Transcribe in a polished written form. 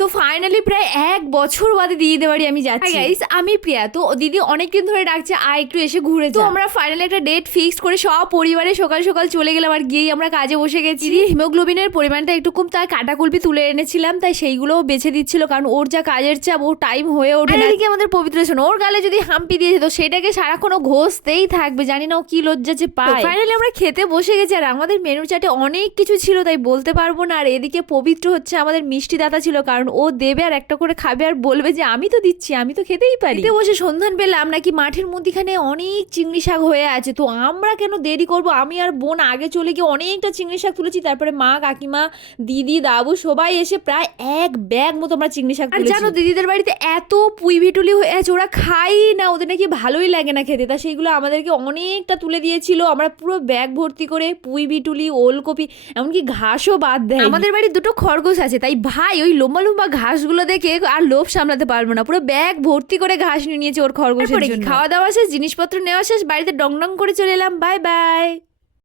তো ফাইনালি প্রায় 1 বছর বাদে দিদিদের বাড়ি আমি যাচ্ছি। গাইস আমি প্রিয়া, তো দিদি অনেকদিন ধরে ডাকছে একটু এসে ঘুরে যা। তো আমরা ফাইনালি একটা ডেট ফিক্সড করে সব পরিবারে সকাল সকাল চলে গেলাম আর গিয়েই আমরা কাজে বসে গেছি। হিমোগ্লোবিনের পরিমাণটা একটু কম, তাই কাটাকুলপি তুলে এনেছিলাম, তাই সেইগুলোও বেছে দিচ্ছিল কারণ ওর যা কাজের চাপ ওর টাইম হয়ে ওঠে না। এদিকে আমাদের পবিত্র শোনো, ওর গালে যদি হাম্পি দিয়ে যেত সেটাকে সারাক্ষণ ঘষতেই থাকবে, জানি না ও কি লজ্জা যে পায়। ফাইনালি আমরা খেতে বসে গেছি আর আমাদের মেনু চার্টে অনেক কিছু ছিল তাই বলতে পারবো না। আর এদিকে পবিত্র হচ্ছে আমাদের মিষ্টি দাতা ছিল, কারণ ও দেবে আর একটা করে খাবে আর বলবে যে আমি তো দিচ্ছি, আমি তো খেতেই পারি। বসে সন্ধান পেলাম নাকি মাঠের মধ্যখানে অনেক চিংড়ি শাক হয়ে আছে, তো আমরা কেন দেরি করব, আমি আর বোন আগে চলে গিয়ে অনেকটা চিংড়ি শাক তুলেছি। তারপরে মা, কাকিমা, দিদি, দাবু সবাই এসে প্রায় 1 ব্যাগ মতো আমরা চিংড়ি শাক তুলেছি। জানো দিদিদের বাড়িতে এত পুঁই ভিটুলি হয়ে আছে, ওরা খাই না, ওদের নাকি ভালোই লাগে না খেতে, তা সেইগুলো আমাদেরকে অনেকটা তুলে দিয়েছিল। আমরা পুরো ব্যাগ ভর্তি করে পুঁই ভিটুলি, ওলকপি, এমনকি ঘাসও বাদ দেয়। আমাদের বাড়ি দুটো খরগোশ আছে, তাই ভাই ওই লম্বা লম্বা ঘাসগুলো দেখে আর লোভ সামলাতে পারবো না, পুরো ব্যাগ ভর্তি করে ঘাস নিয়ে নিয়েছে ওর খরগোশের জন্য। খাওয়া দাওয়া শেষ, জিনিসপত্র নেওয়া শেষ, বাড়িতে ডং ডং করে চলে এলাম। Bye bye.